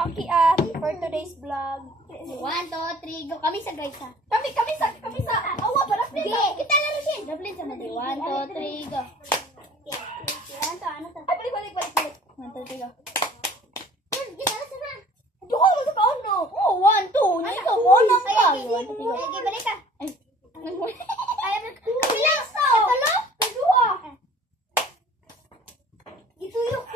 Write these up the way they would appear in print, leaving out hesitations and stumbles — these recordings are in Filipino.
hakian for today's vlog. 1, 2, 3, go. Kami sa guys ha. Kami sa awa para Sige, kita lang siya. Double sa mali. 1, 2, 3, go. Ano to? Ay, balik. 1, 2, 3, go. Kita lang sana. Duha mo sa kaano. Oh, 1, 2. Nito mo nang ka. 1, 2, 3, go. Okay, balik ka. Ay, bilang sa. Talo. Duha. Ituyok.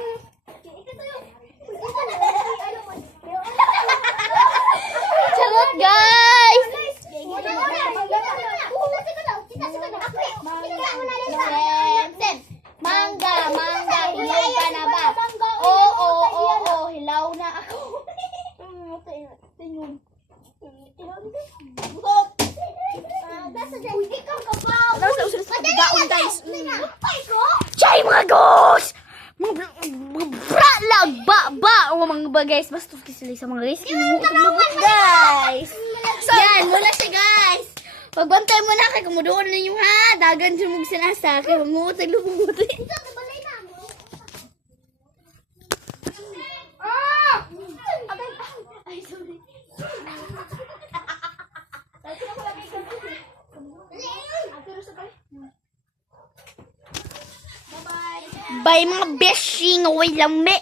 Charot, guys! Mangga, hilaw ka na ba? Oo, hilaw na ako. Chay mga gos! Mga bralag o mga ba guys, basta sila sa mga guys. Guys! Yan, mula siya guys! Pagbantay mo na kay kumudoon na yung ha. Dagan siya mong sinasa. Kaya mamutag lumumutin. Ay, sorry. Bye mga beshing, away lang me.